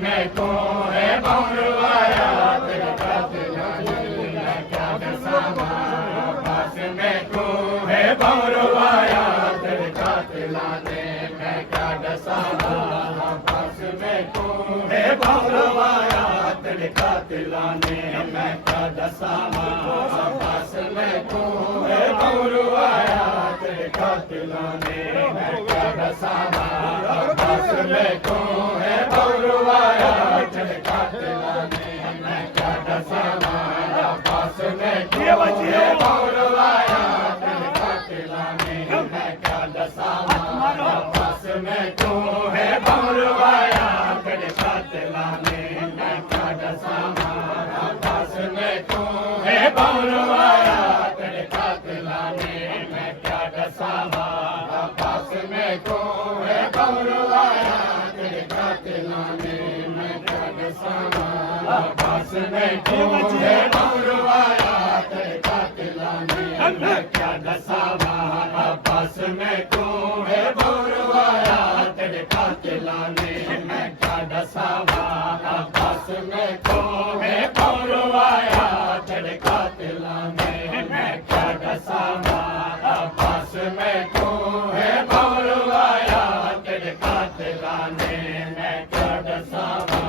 में को है बौरवाया तिड़का तिलाने मैं क्या दसावा पास में को है बौरवाया तिड़का तिलाने मैं क्या दसावा पास में को है बौरवाया तिड़का तिलाने मैं क्या दसावा पास में को है बौरवाया तिड़का तिलाने मैं क्या दसावा पास में को है बौरवाया तिड़का तिलाने मैं क्या दसावा पास में को है बौरवाया तिड़का तिलाने मैं क्या दसावा पास में को है बौरवाया तिड़का तिलाने मैं क्या दसावा पास में को है बौरवाया तिड़का तिलाने मैं क्या दसावा पास में को है बौरवाया तिड़का तिलाने मैं क्या दसावा पास में को है बौरवाया तिड़का तिलाने मैं क्या दसावा पास में को है बौरवाया तिड़का तिलाने मैं क्या दसावा पास में को है बौरवाया तिड़का तिलाने मैं क्या दसावा पास में को है बौरवाया तिड़का तिलाने मैं क्या दसावा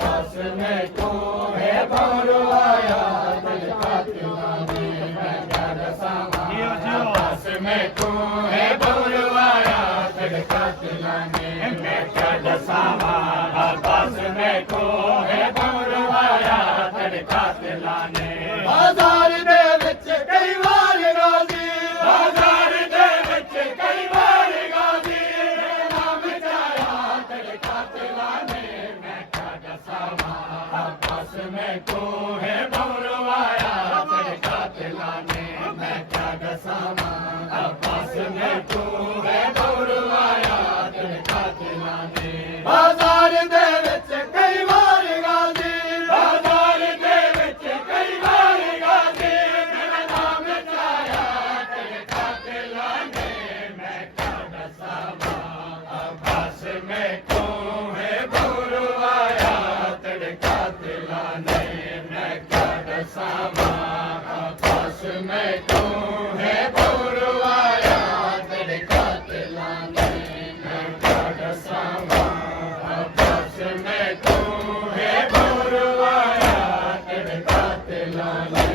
पास में को है बौरवाया तिड़का तिलाने मैं क्या दसावा पास में को है बौरवाया तिड़का तिलाने मैं क्या दसावा पास में को है बौरवाया तिड़का तिलाने बाजार दे विच कई वार गाजी बाजार दे विच कई वार गाजी मेरा नाम चाया तिड़का तिलाने मैं क्या दसावा पास में को है बौरवाया तिड़का तिलाने मैं क्या दसावा पास में को है बौरवाया तिड़का तिलाने बाजार दे विच कई वार गाजी बाजार दे विच कई वार गाजी मेरा नाम चाया तिड़का तिलाने मैं क्या दसावा पास में को है बौरवाया तिड़का तिलाने मैं क्या दसावा पास में को है बौरवाया तिड़का तिलाने मैं क्या दसावा पास में को है बौरवाया तिड़का तिलाने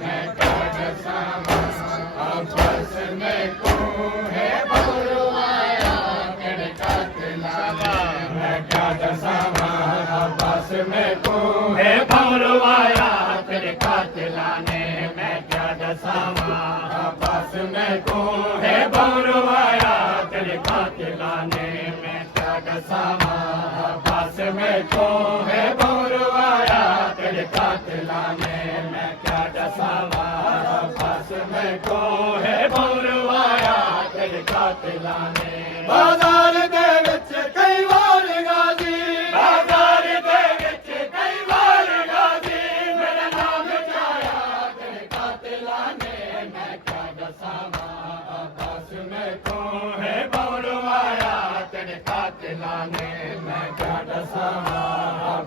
मैं क्या दसावा पास में को है बौरवाया तिड़का तिलाने मैं क्या दसावा पास में को है बौरवाया तिड़का तिलाने मैं क्या दसावा पास में को है बौरवाया तिड़का तिलाने मैं क्या दसावा पास में को है बौरवाया तिड़का तिलाने मैं क्या दसावा पास में को है बौरवाया तिड़का तिलाने बाजार दे विच कई वार गाजी बाजार दे विच कई वार गाजी मेरा नाम चाया तिड़का तिलाने मैं क्या दसावा पास में को है बौरवाया तिड़का तिलाने मैं क्या दसावा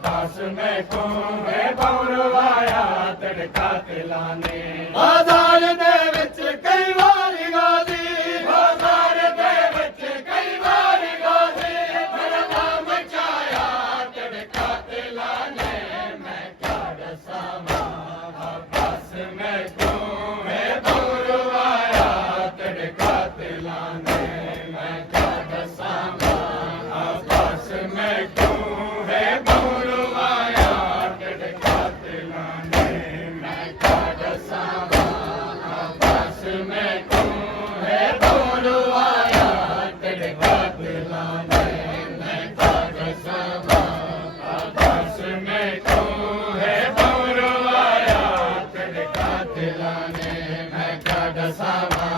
पास में को है बौरवाया तिड़का तिलाने बाजार दे विच कई वार गाजी बाजार दे विच कई वार गाजी मेरा नाम चाया तिड़का तिलाने मैं क्या दसावा पास में को है बौरवाया तिड़का तिलाने मैं क्या दसावा पास में को है बौरवाया तिड़का तिलाने मैं क्या दसावा पास में को है बौरवाया तिड़का तिलाने मैं क्या दसावा पास में को है बौरवाया तिड़का तिलाने मैं क्या दसावा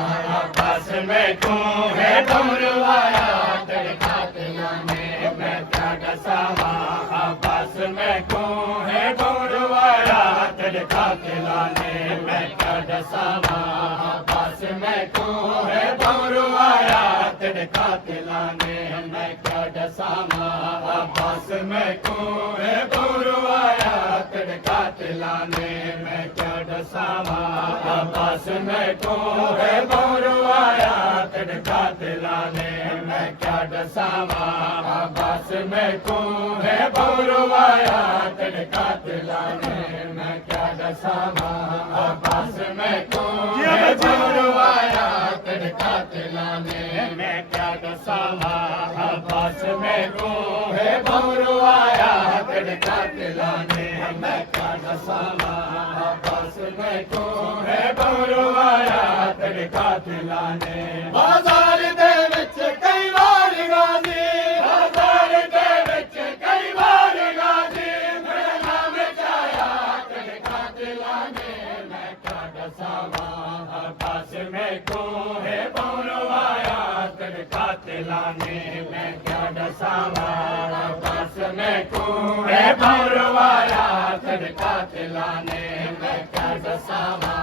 पास में को है बौरवाया तिड़का तिलाने मैं क्या दसावा पास में को है बौरवाया तिड़का तिलाने मैं क्या दसावा पास में को है बौरवाया तिड़का तिलाने मैं क्या दसावा दसामा अब्बास में क्यों है बौरवाया तड़का तिलाने मैं क्या दसामा अब्बास में क्यों है बौरवाया तड़का तिलाने मैं क्या दसामा अब्बास में क्यों है बौरवाया तड़का तिलाने मैं क्या दसामा अब्बास में क्यों है बौरवाया तड़का तिलाने मैं क्या दसामा अब्बास में क्यों है बौरवाया तड़का तिलाने मैं क्या दसामा अब्बास में क्यों है बौरवाया तड़का तिलाने बाजार दे विच कई बार गाजी बाजार दे विच कई बार गाजी मेरा नाम चाया तड़का तिलाने मैं क्या दसामा अब्बास में क्यों है बौरवाया तड़का तिलाने मैं क्या दसामा अब्बास में क्यों है बौरवाया तड़का तिलाने मैं क्या दसामा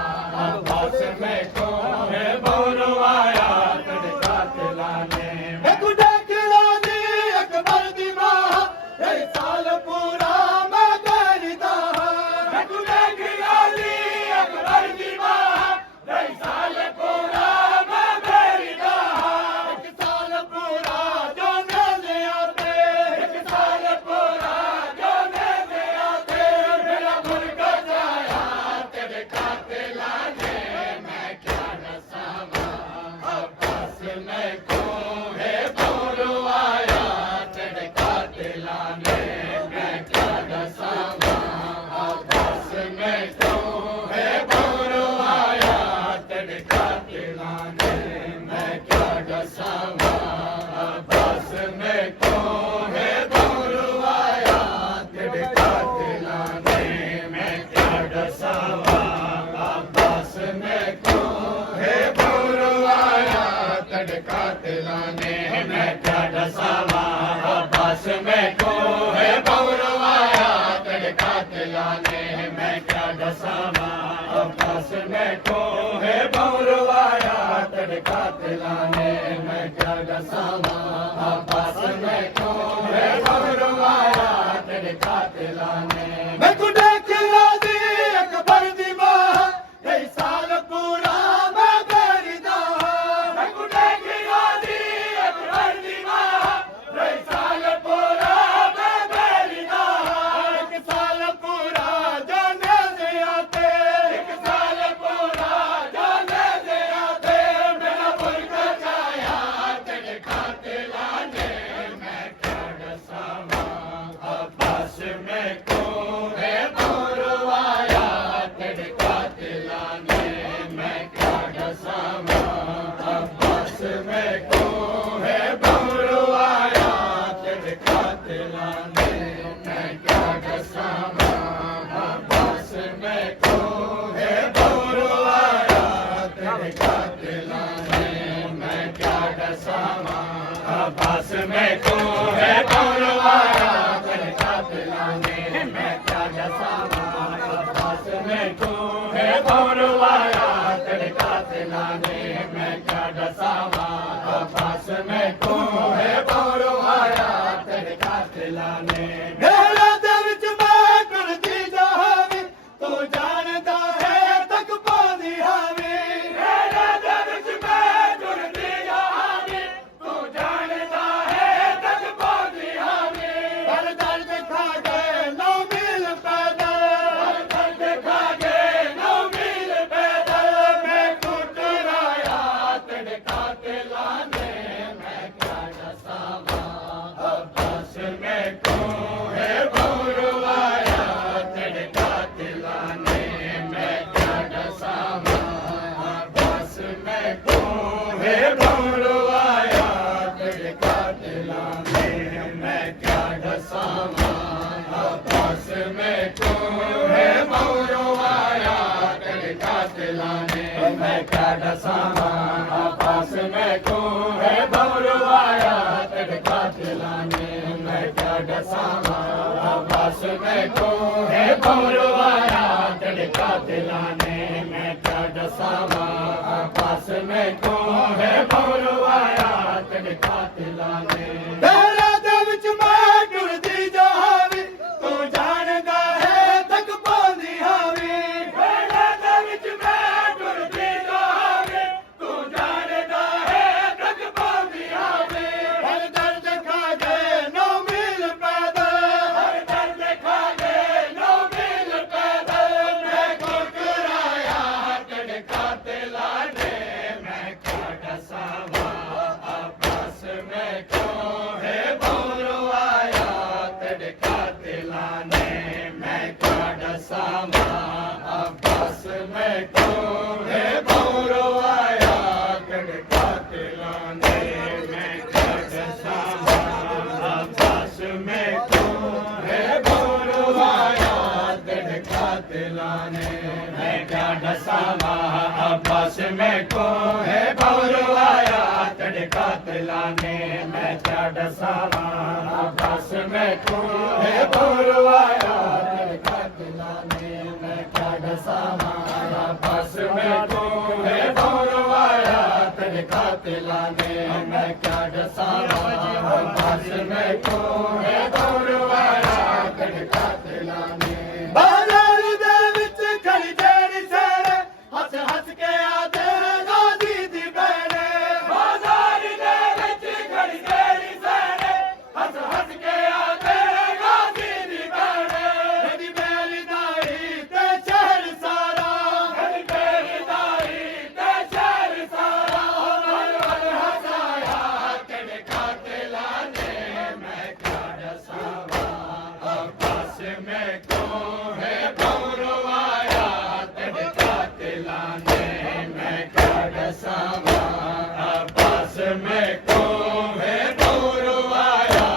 अब्बास में क्यों है बौरवाया तड़का तिलाने मैं कुछ खिलानी अकबर दी मां ये साल पूरा मैं करता मैं कुछ खिलानी अकबर दी मां ये साल पूरा मैं करता एक साल पूरा जो मेरे आते एक साल पूरा जो मेरे आते मेरा मुर्गा जाया तेरे खाते लाने मैं क्या दसामा अब्बास में क्यों है बौरवाया तेरे खाते लाने मैं क्या दसामा अब्बास में क्यों है बौरवाया तेरे खाते लाने मैं क्या दसामा अब्बास में क्यों है बौरवाया तेरे खाते लाने मैं क्या दसामा अब्बास में क्यों है बौरवाया तड़का तिलाने मैं क्या दसामा अब्बास में क्यों है बौरवाया तड़का तिलाने मैं क्या दसामा अब्बास में क्यों है बौरवाया तड़का तिलाने मैं क्या दसामा अब्बास में क्यों है बौरवाया तड़का तिलाने मैं कुछ खिला दी अकबर दी मां ये साल पूरा मैं करता मैं कुछ खिला दी अकबर दी मां ये साल पूरा मैं करता एक साल पूरा जाने से आते एक साल पूरा जाने से आते मेरा मुर्गा जाया तेरे खाते लाने मैं क्या दसामा अब्बास में क्यों है बौरवाया तेरे खाते लाने मैं क्या दसामा अब्बास में क्यों है बौरवाया तेरे खाते लाने मैं क्या दसामा अब्बास में क्यों है बौरवाया तेरे खाते लाने मैं क्या दसामा अब्बास में क्यों है बौरवाया तेरे खाते लाने मैं क्या दसामा अब्बास में क्यों है बौरवाया तेरे खाते लाने मैं क्या दसामा अब्बास में क्यों है बौरवाया तेरे खाते लाने मेरा दिल च मैं करती जावे तू जानता है तक पानी हावे मेरा दिल च मैं करती जावे तू जानता है तक पानी हावे हर दर्द खा गए 9 मील पैदल हर दर्द खा गए 9 मील पैदल मैं कुट राया तेरे खाते लाने मैं क्या दसामा अब्बास में क्यों है बौरवाया तेरे खाते लाने मैं क्या दसामा अब्बास में क्यों है बौरवाया तेरे खाते लाने मैं क्या दसामा अब्बास में क्यों है बौरवाया तेरे खाते लाने मैं क्या दसामा अब्बास में क्यों है बौरवाया तेरे खाते लाने मैं क्या दसामा अब्बास में क्यों है बौरवाया तेरे खाते लाने मैं क्या दसामा अब्बास में क्यों है बौरवाया तेरे खाते लाने तेरा दिल लाने मैं क्या डसावा आपस में को है भौरवाया तड़का तिलाने मैं क्या डसावा आपस में को है भौरवाया तड़का तिलाने मैं क्या डसावा आपस में को है भौरवाया तड़का तिलाने मैं क्या डसावा आपस में को है भौरवाया तड़का तिलाने बाजार दे विच खड़ी जेड़ी सेड़े हस हस के आदे गाजी दी बहने बाजार दे विच खड़ी जेड़ी सेड़े हस हस के आदे गाजी दी बहने मेरी मेरी दाई ते शहर सारा मेरी मेरी दाई ते शहर सारा मन मन हसाया तेरे खाते लाने मैं क्या डसावा आपस में को है भौरवाया तेरे खाते लाने मैं क्या डसावा आपस में को है भौरवाया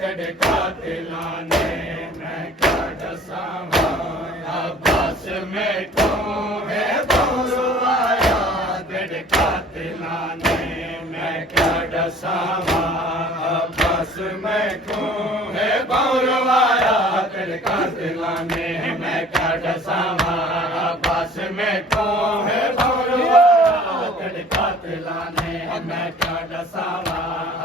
तेरे खाते लाने मैं क्या डसावा आपस में को है भौरवाया तेरे खाते लाने मैं क्या डसावा आपस में को है भौरवाया तेरे खाते लाने मैं क्या डसावा आपस में को है भौरवाया तेरे खाते लाने मैं क्या डसावा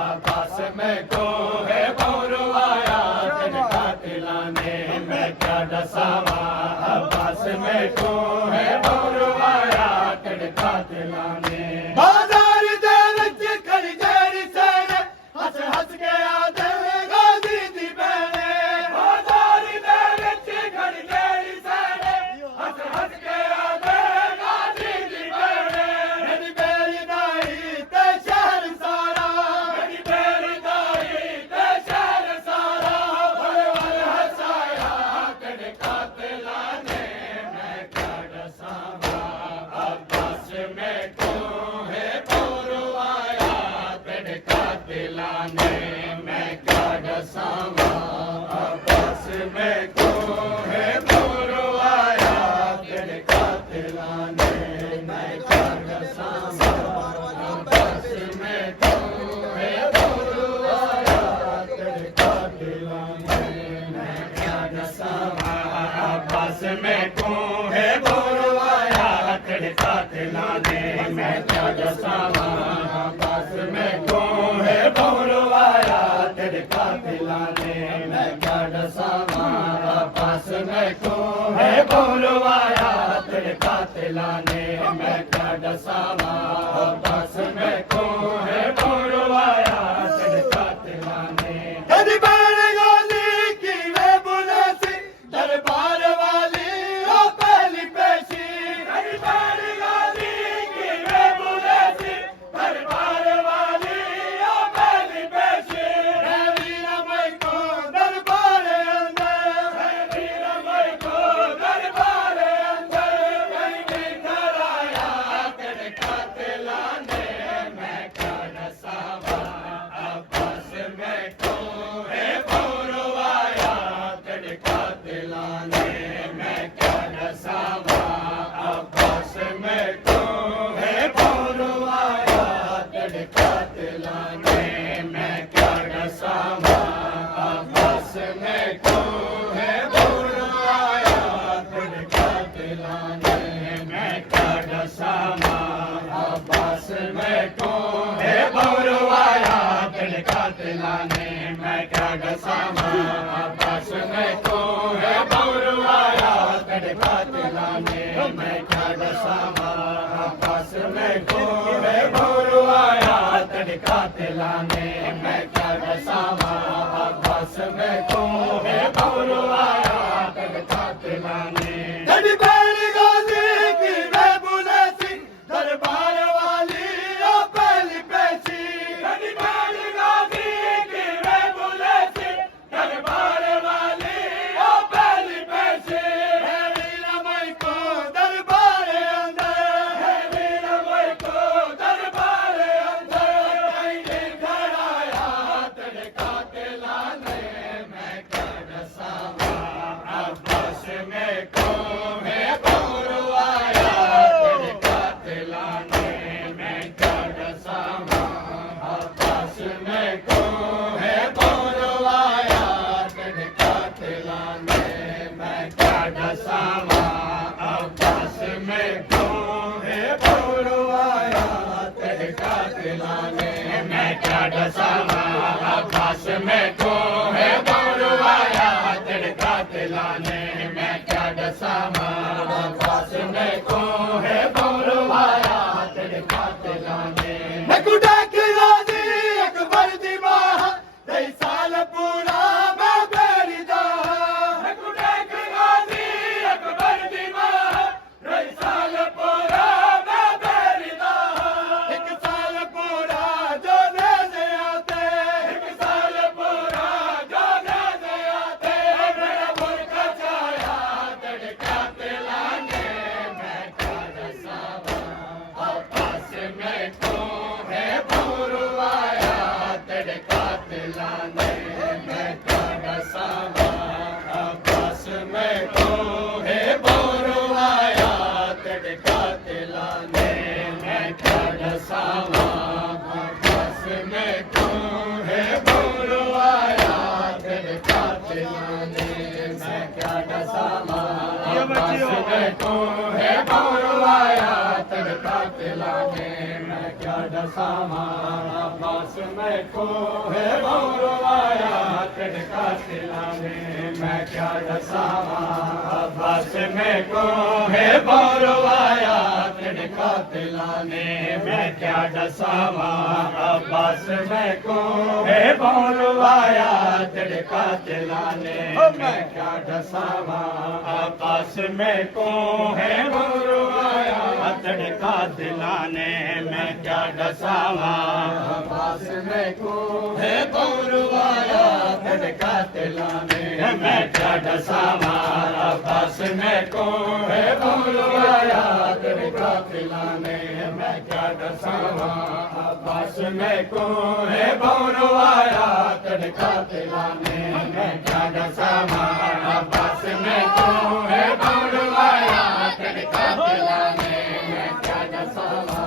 आपस में को है भौरवाया तेरे खाते लाने मैं क्या डसावा आपस में को है भौरवाया तेरे खाते लाने बाजार दे विच खड़ी जेड़ी सेड़े हस हस के आदे गाजी दी बहने बाजार दे विच खड़ी जेड़ी सेड़े हस हस के आदे गाजी दी बहने मेरी मेरी दाई ते शहर सारा मेरी मेरी दाई ते शहर सारा वर वर हसाया तेरे खाते लाने मैं क्या डसावा आपस में को है भौरवाया तेरे खाते लाने मैं क्या डसावा आपस में को है भौरवाया तेरे खाते लाने मैं क्या डसावा आपस में को है भौरवाया तेरे खाते लाने मैं क्या डसावा आपस में को है भौरवाया तेरे खाते लाने मैं क्या डसावा आपस में को है भौरवाया तेरे खाते लाने मैं क्या डसावा आपस में को है भौरवाया तेरे खाते लाने मैं क्या डसावा आपस में को है भौरवाया तेरे खाते लाने तेरी बहन गाली की वे बुलासी दरबार वाली ओ पहली पेशी तेरी बहन गाली की वे बुलासी दरबार वाली ओ पहली पेशी है वीरा भाई को दरबार अंदर है वीरा भाई को दरबार अंदर कहीं नहीं कराया तेरे खाते लाने मैं क्या डसावा आपस में को है भौरवाया तेरे खाते लाने मैं क्या डसावा आपस में को है भौरवाया तेरे खाते लाने मैं क्या डसावा आपस में को है भौरवाया तेरे खाते लाने मैं क्या डसावा आपस में को है भौरवाया तेरे खाते लाने मैं क्या डसावा आपस में को है भौरवाया तेरे खाते लाने मैं क्या डसावा आपस में को है भौरवाया तेरे खाते लाने मैं क्या डसावा आपस में को है भौरवाया तेरे खाते लाने तेरी बहन गाजी की वे बुलासी दरबार वाली ओ पहली पेशी तेरी बहन गाजी की वे बुलासी दरबार वाली ओ पहली पेशी है वीरा भाई को दरबार अंदर है वीरा भाई को दरबार अंदर कहीं नहीं खड़ाया में को है बौरवाया तड़का दिलाने मैं क्या डसावा अब्बास में को है बौरवाया तड़का दिलाने मैं गुडा की राजी अकबर दी मां दई साल पूरा मैं बेरी दा मैं गुडा की राजी अकबर दी मां दई साल पूरा मैं बेरी दा एक साल पूरा जो नज़े आते एक साल पूरा जो नज़े आते मेरा मुल्क छाया तड़का दिलाने मैं क्या डसावा अब्बास में को है बौरवाया तड़का दिलाने मैं क्या डसावा अब्बास में को है बौरवाया तड़का दिलाने मैं क्या डसावा अब्बास में को है बौरवाया तड़का दिलाने मैं क्या डसावा अब्बास में को है बौरवाया तड़का दिलाने मैं क्या डसावा अब्बास में को है बौरवाया तड़का दिलाने मैं क्या डसावा अब्बास में को है बौरवाया तड़का दिलाने मैं क्या डसावा अब्बास में को है बौरवाया तड़का दिलाने मैं क्या डसावा अब्बास में को है बौरवाया तड़का दिलाने मैं क्या डसावा अब्बास में को है बौरवाया तड़का दिलाने मैं क्या डसावा अब्बास में को है बौरवाया तड़का दिलाने मैं क्या डसावा अब्बास में को है बौरवाया तड़का दिलाने मैं क्या डसावा अब्बास में को है बौरवाया तड़का दिलाने मैं क्या डसावा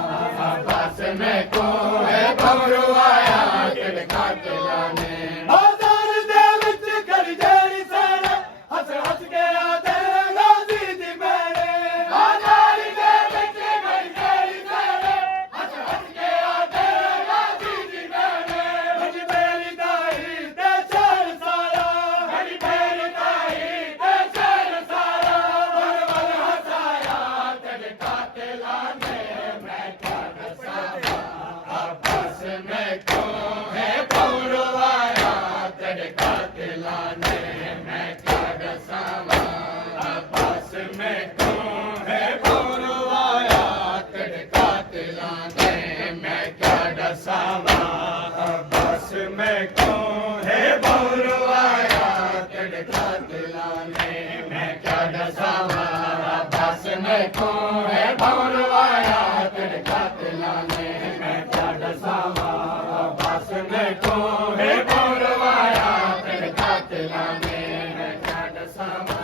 अब्बास में को है बौरवाया तड़का दिलाने बाजार दे विच कर जेड़ी सारा हस हस के आदे गाजी दी मेरे बाजार दे विच कर जेड़ी सारा हस हस के आदे गाजी दी मेरे मुझ मेरी दाई ते शहर सारा मेरी मेरी दाई ते शहर सारा वर वर हसाया तड़का दिलाने मैं क्या डसावा अब्बास में को है बौरवाया तड़का दिलाने मैं क्या डसावा अब्बास में को है बौरवाया तड़का दिलाने मैं क्या डसावा अब्बास में को है बौरवाया तड़का दिलाने मैं क्या डसावा अब्बास में को है बौरवाया तड़का दिलाने मैं क्या डसावा अब्बास में को है बौरवाया तड़का दिलाने मैं क्या डसावा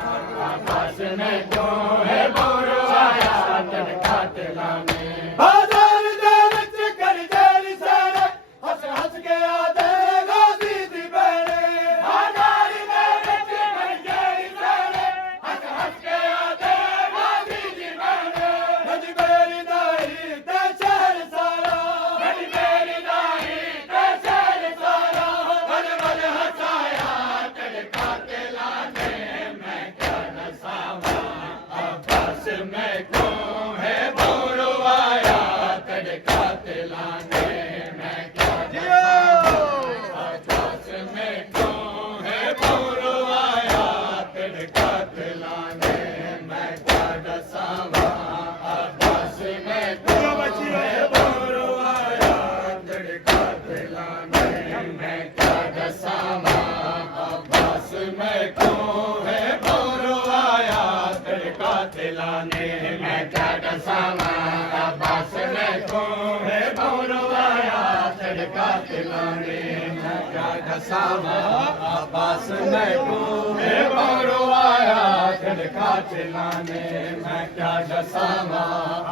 अब्बास में को है बौरवाया तड़का दिलाने बाजार दे विच कर जेड़ी सारा हस हस के आदे गाजी दी बेड़े बाजार दे विच कर जेड़ी सारा हस हस के आदे गाजी दी बेड़े मेरी मेरी दाई ते शहर सारा मेरी मेरी दाई ते शहर सारा वन वन हसाया तड़का दिलाने मैं क्या डसावा अब्बास में को है बौरवाया तड़का दिलाने मैं क्या डसावा अब्बास में को है बौरवाया तड़का दिलाने मैं क्या डसावा अब्बास में को है बौरवाया तड़का दिलाने मैं क्या डसावा अब्बास में को है बौरवाया तड़का दिलाने मैं क्या डसावा अब्बास में को है बौरवाया तड़का दिलाने मैं क्या डसावा अब्बास में को है बौरवाया तड़का दिलाने मैं क्या डसावा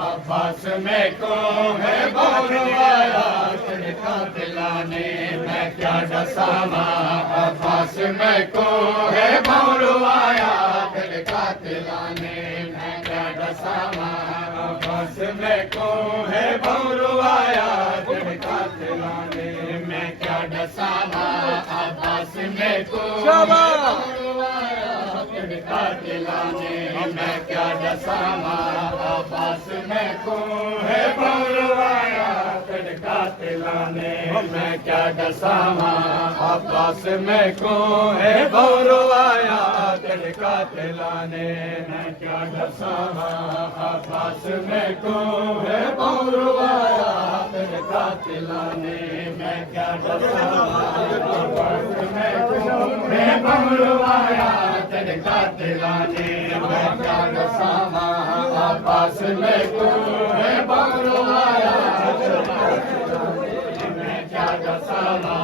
अब्बास में को है बौरवाया तड़का दिलाने मैं क्या डसावा अब्बास में को है बौरवाया तड़का दिलाने मैं क्या डसावा अब्बास में को है बौरवाया तड़का दिलाने मैं क्या डसावा सामा अब्बास में को तड़का दिलाने मैं क्या डसामा अब्बास में को है बौरवाया तड़का दिलाने मैं क्या डसामा अब्बास में को है बौरवाया तड़का दिलाने मैं क्या डसामा अब्बास में को है बौरवाया तड़का दिलाने मैं क्या डसामा अब्बास में को है बौरवाया तड़का दिलाने मैं क्या डसामा अब्बास में को है बौरवाया मैं क्या डसामा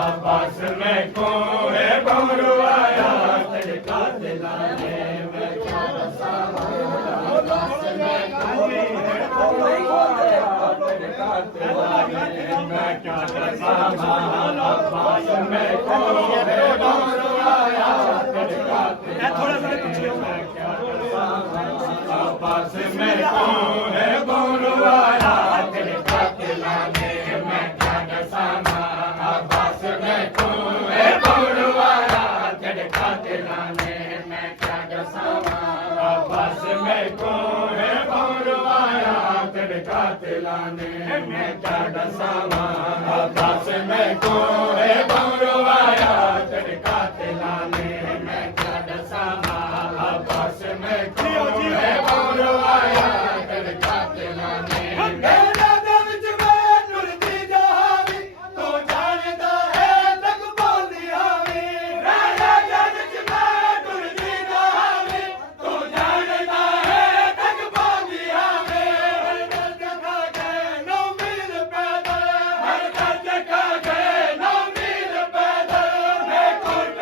अब्बास में को है बौरवाया तड़का दिलाने मैं क्या डसामा अब्बास में को है बौरवाया तड़का दिलाने मैं क्या डसामा अब्बास में को है बौरवाया तड़का दिलाने मैं क्या डसामा अब्बास में को है बौरवाया तड़का दिलाने मैं क्या डसामा अब्बास में को है बौरवाया तड़का दिलाने मैं क्या डसामा अब्बास में को है बौरवाया तड़का दिलाने मैं क्या डसामा अब्बास में को है बौरवाया तड़का दिलाने मैं क्या डसामा अब्बास में को है बौरवाया तड़का दिलाने मेरा दिल में नुरती जहावी तो जानता है तक बोली हावी मेरा दिल में नुरती जहावी तो जानता है तक बोली हावी हर दर्द खा गए नौ मील पैदल हर दर्द खा गए नौ मील पैदल मैं कुर्ब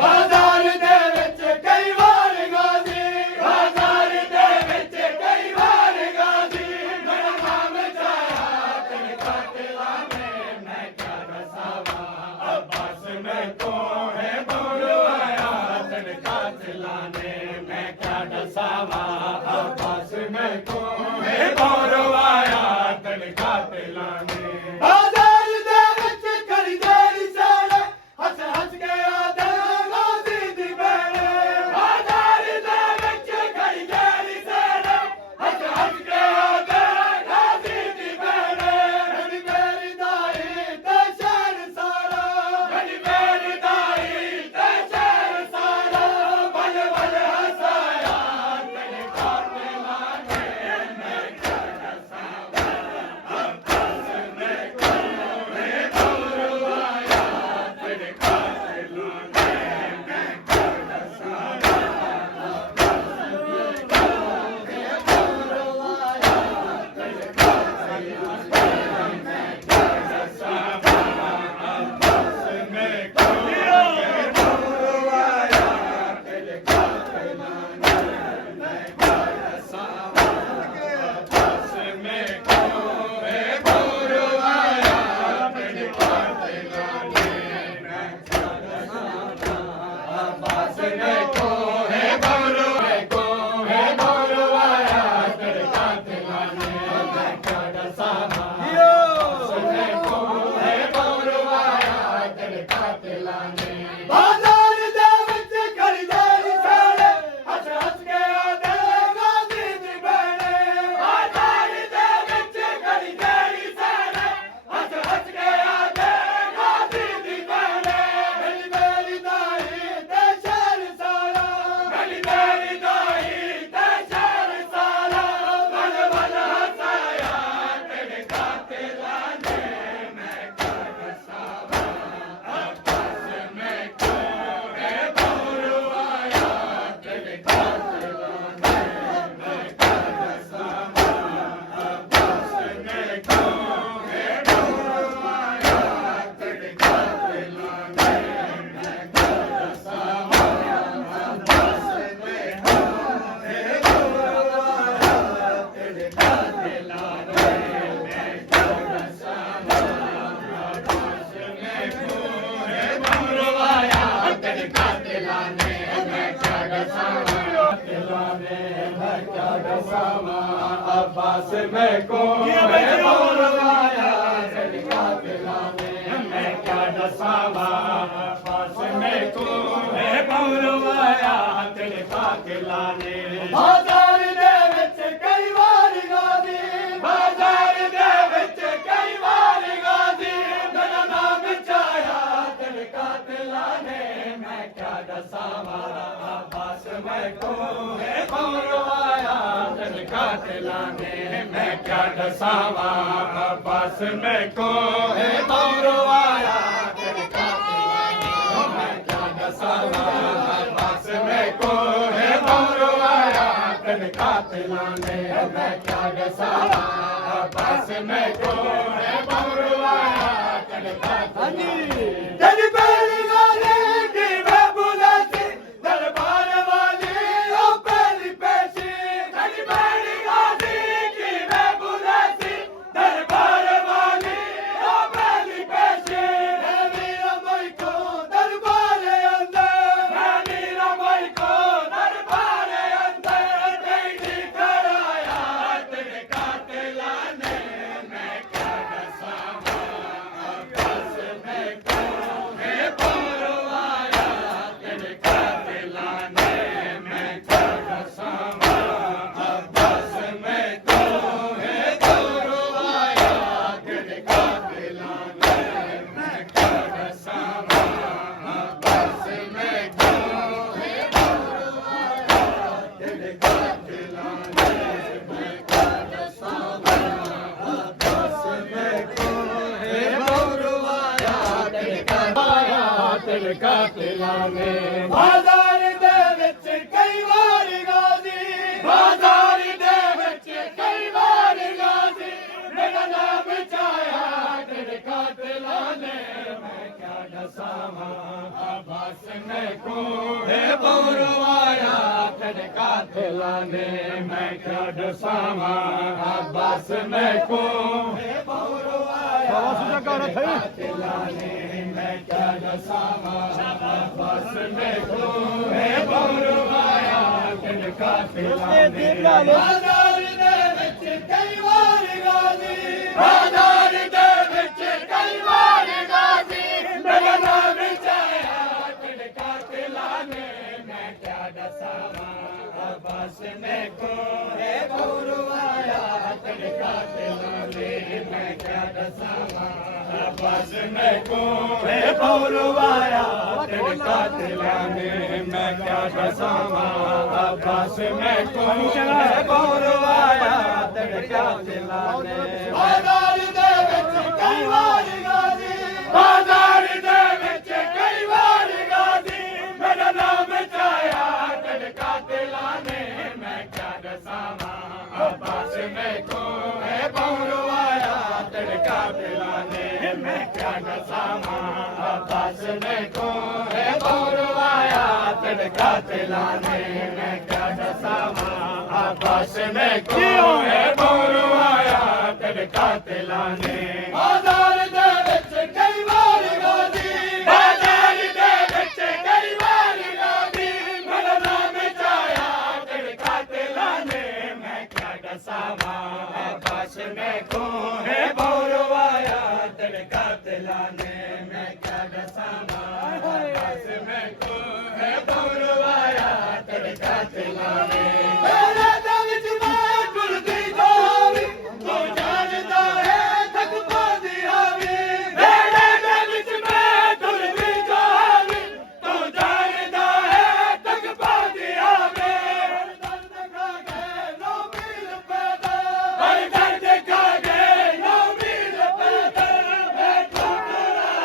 ਬਾਜ਼ਾਰ ਦੇ ਵਿੱਚ ਕਈ ਵਾਰ ਗਾਜੀ, ਬਾਜ਼ਾਰ ਦੇ ਵਿੱਚ ਕਈ ਵਾਰ ਗਾਜੀ, ਮੇਰਾ ਨਾਮ ਚਾਇਆ ਤੜਕਾ ਤਿਲਾਨੇ, ਮੈਂ ਕਿਆ ਦੱਸਾਂ ਅब्बास में को है बौरवाया तड़का तिलाने, मैं क्या दसावा अब्बास में को है बौरवाया तड़का तिलाने। बाजार दे विच खरीदारी सारे हस हस के आदे गाजी दी बेड़े, बाजार दे विच खरीदारी सारे हस हस के आदे गाजी दी बेड़े, मेरी मेरी दाई ते शहर सारा, मेरी मेरी दाई ते शहर सारा, बल बल हसाया तेरे खाते लाने, मैं क्या दसावा अब्बास में को है बौरवाया तेरे खाते लाने, मैं क्या दसावा अब्बास में को है बौरवाया तेरे खाते लाने, मैं क्या दसावा अब्बास में को है बौरवाया तेरे खाते लाने, मैं क्या दसावा अब्बास में को है बौरवाया तेरे खाते लाने, मैं क्या दसावा अब्बास में को है बौरवाया तेरे खाते लाने, मैं क्या दसावा अब्बास में को है बौरवाया तेरे खाते लाने। बाजार दे विच खरीदारी सारे हस हस के आदे गाजी दी बेड़े, बाजार दे विच खरीदारी सारे हस हस के आदे गाजी दी बेड़े, मेरी मेरी दाई ते शहर सारा, मेरी मेरी दाई ते शहर सारा, बल बल हसाया तेरे खाते लाने, मैं क्या दसावा अब्बास में को है बौरवाया तेरे खाते लाने, मैं क्या दसावा अब्बास में को है बौरवाया तेरे खाते लाने, मैं क्या दसावा अब्बास में को है बौरवाया तेरे खाते लाने, मैं क्या दसावा अब्बास में को है बौरवाया तेरे खाते लाने, मैं क्या दसावा तिलाने, मैं क्या दसावा अब्बास में को है बौरवाया तेरे खाते लाने, मैं क्या दसावा अब्बास में को है बौरवाया तेरे खाते लाने। बाजार दे विच कई वार गाजी, बाजार दे विच कई वार गाजी, मेरा नाम चाया तेरे खाते लाने, मैं क्या दसावा अब्बास में को है बौरवाया तेरे खाते लाने, मैं क्या दसावा अब्बास में को है बौरवाया तेरे खाते लाने, मैं क्या दसावा अब्बास में को है बौरवाया तेरे खाते लाने, मैं क्या दसावा अब्बास में को है बौरवाया तेरे खाते लाने। तेरी पहली गाली की मैं बुलाती दरबार वाली ओ पहली पेशी, तेरी पहली गाली की मैं बुलाती दरबार वाली ओ पहली पेशी, मैं मीरा मई को दरबार अंदर, मैं मीरा मई को दरबार अंदर, तेरी कराया तेरे खाते लाने, मैं क्या दसावा अब्बास में को है ਤੜਕਾ ਤੇ ਲਾਣੇ ਬਾਜ਼ਾਰ ਦੇ ਵਿੱਚ ਕਈ ਵਾਰ ਗਾਜ਼ੀ ਬਾਜ਼ਾਰ ਦੇ ਵਿੱਚ ਕਈ ਵਾਰ ਗਾਜ਼ੀ ਮੇਰਾ ਨਾਮ ਚਾਇਆ ਤੜਕਾ ਤੇ ਲਾਣੇ ਮੈਂ ਕਿਆ ਦਸਾਵਾਂ ਬਸ ਮੈਂ ਕੋਹੇ ਬੌਰਵਾਇਆ ਤੜਕਾ ਤੇ ਲਾਣੇ ਮੈਂ ਕਿਆ ਦਸਾਵਾਂ ਬਸ ਮੈਂ ਕੋਹੇ ਬੌਰਵਾਇਆ ਤੜਕਾ ਤੇ ਲਾਣੇ ਮੈਂ ਕਿਆ ਦਸਾਵਾਂ ਬਸ ਮੈਂ ਕੋਹੇ ਬੌਰਵਾਇਆ ਤੜਕਾ ਤੇ ਲਾਣੇ ਬਾਜ਼ਾਰ ਦੇ ਵਿੱਚ ਕਈ ਵਾਰ ਗਾਜ਼ੀ ਬਾਜ਼ਾਰ ਦੇ ਵਿੱਚ ਕਈ ਵਾਰ ਗਾਜ਼ੀ ਮੇਰਾ ਨਾਮ ਚਾਇਆ ਤੜਕਾ ਤੇ ਲਾਣੇ ਮੈਂ ਕਿਆ ਦਸਾਵਾਂ ਬਸ ਮੈਂ ਕੋਹੇ ਬੌਰਵਾਇਆ ਤੜਕਾ ਤੇ ਲਾਣੇ ਮੈਂ ਕਿਆ ਦਸਾਵਾਂ ਬਸ ਮੈਂ ਕੋਹੇ ਬੌਰਵਾਇਆ ਤੜਕਾ ਤੇ ਲਾਣੇ ਮੈਂ ਕਿਆ ਦਸਾਵਾਂ ਬਸ ਮੈਂ ਕੋਹੇ ਬੌਰਵਾਇਆ ਤੜਕਾ ਤੇ ਲਾਣੇ ਬਾਜ਼ਾਰ ਦੇ ਵਿੱਚ ਕਈ ਵਾਰ ਗਾਜ਼ੀ ਬਾਜ਼ਾਰ ਦੇ ਵਿੱਚ ਕਈ ਵਾਰ ਗਾਜ਼ੀ ਮੇਰਾ ਨਾਮ ਚਾਇਆ ਤੜਕਾ ਤੇ ਲਾਣੇ ਮੈਂ ਕਿਆ ਦਸਾਵਾਂ ਬਸ ਮੈਂ ਕੋਹੇ ਬੌਰਵਾਇਆ ਤੜਕਾ ਤੇ ਲਾਣੇ ਮੈਂ ਕਿਆ ਦਸਾਵਾਂ ਬਸ ਮੈਂ ਕੋਹੇ ਬੌਰਵਾਇਆ ਤੜਕਾ ਤੇ ਲਾਣੇ ਮੈਂ ਕਿਆ ਦਸਾਵਾਂ ਬਸ ਮੈਂ ਕੋਹੇ ਬੌਰਵਾਇਆ ਤੜਕਾ ਤੇ ਲਾਣੇ ਬਾਜ਼ਾਰ ਦੇ ਵਿੱਚ ਕਈ ਵਾਰ ਗਾਜ਼ੀ ਬਾਜ਼ਾਰ ਦੇ ਵਿੱਚ ਕਈ ਵਾਰ ਗਾਜ਼ੀ ਮੇਰਾ ਨਾਮ ਚਾਇਆ ਤੜਕਾ ਤੇ ਲਾਣੇ ਮੈਂ ਕਿਆ ਦਸਾਵਾਂ ਬਸ ਮੈਂ ਕੋਹੇ ਬੌਰਵਾਇਆ ਤੜਕਾ ਤੇ ਲਾਣੇ ਮੈਂ ਕਿਆ ਦਸਾਵਾਂ ਬਸ ਮੈਂ ਕੋਹੇ ਬੌਰਵਾਇਆ ਤੜਕਾ ਤੇ ਲਾਣੇ ਮੇਰੇ ਦਿਲ ਵਿੱਚ ਮੈਂ ਗੁਰਦੀ ਜਾਵੀ ਤੂੰ ਜਾਣਦਾ ਹੈ ਥਕ ਪਾਉਂਦੀ ਆਵੀ ਮੇਰੇ ਦਿਲ ਵਿੱਚ ਮੈਂ ਗੁਰਦੀ ਜਾਵੀ ਤੂੰ ਜਾਣਦਾ ਹੈ ਥਕ ਪਾਉਂਦੀ ਆਵੀ ਦਰਦ ਖਾ ਕੇ ਨੋ ਮੀਲ ਪੈਦਾ ਹਰ ਦਰਦ ਖਾ ਕੇ ਨੋ ਮੀਲ ਪੈਦਾ ਮੈਂ ਠੁਕਰਾਇਆ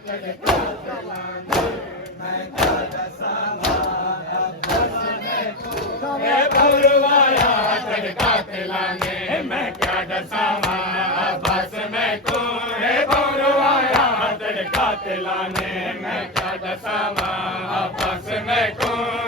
ਤੜਕਾ ਤੇ ਲਾਣੇ ਮੈਂ ਕਿਆ ਬੌਰਵਾਇਆ ਤੜਕਾ ਤੇ ਲਾਣੇ ਮੈਂ ਕਿਆ ਦਸਾਵਾਂ ਬਸ ਮੈਂ ਕੋਹੇ ਬੌਰਵਾਇਆ ਤੜਕਾ ਤੇ ਲਾਣੇ ਮੈਂ ਕਿਆ ਦਸਾਵਾਂ ਬਸ ਮੈਂ ਕੋਹੇ